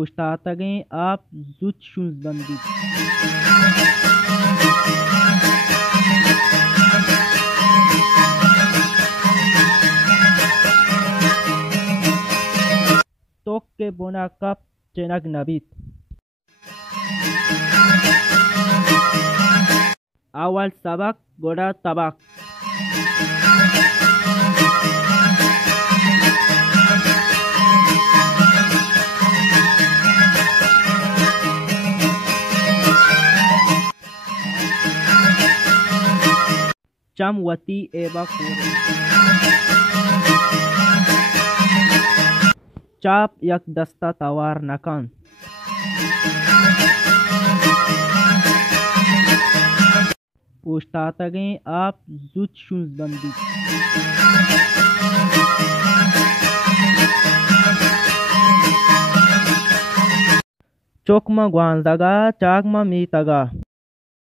Pushtatagin ab zut şunzbandit. Tokke bonakap cenag nabit. Awal sabak goda tabak. Chamwati eba kore. Chap yak dasta tawar nakan. Pushtatagin ab zut şunzbandit. Chokma gwanzaga chagma mitaga.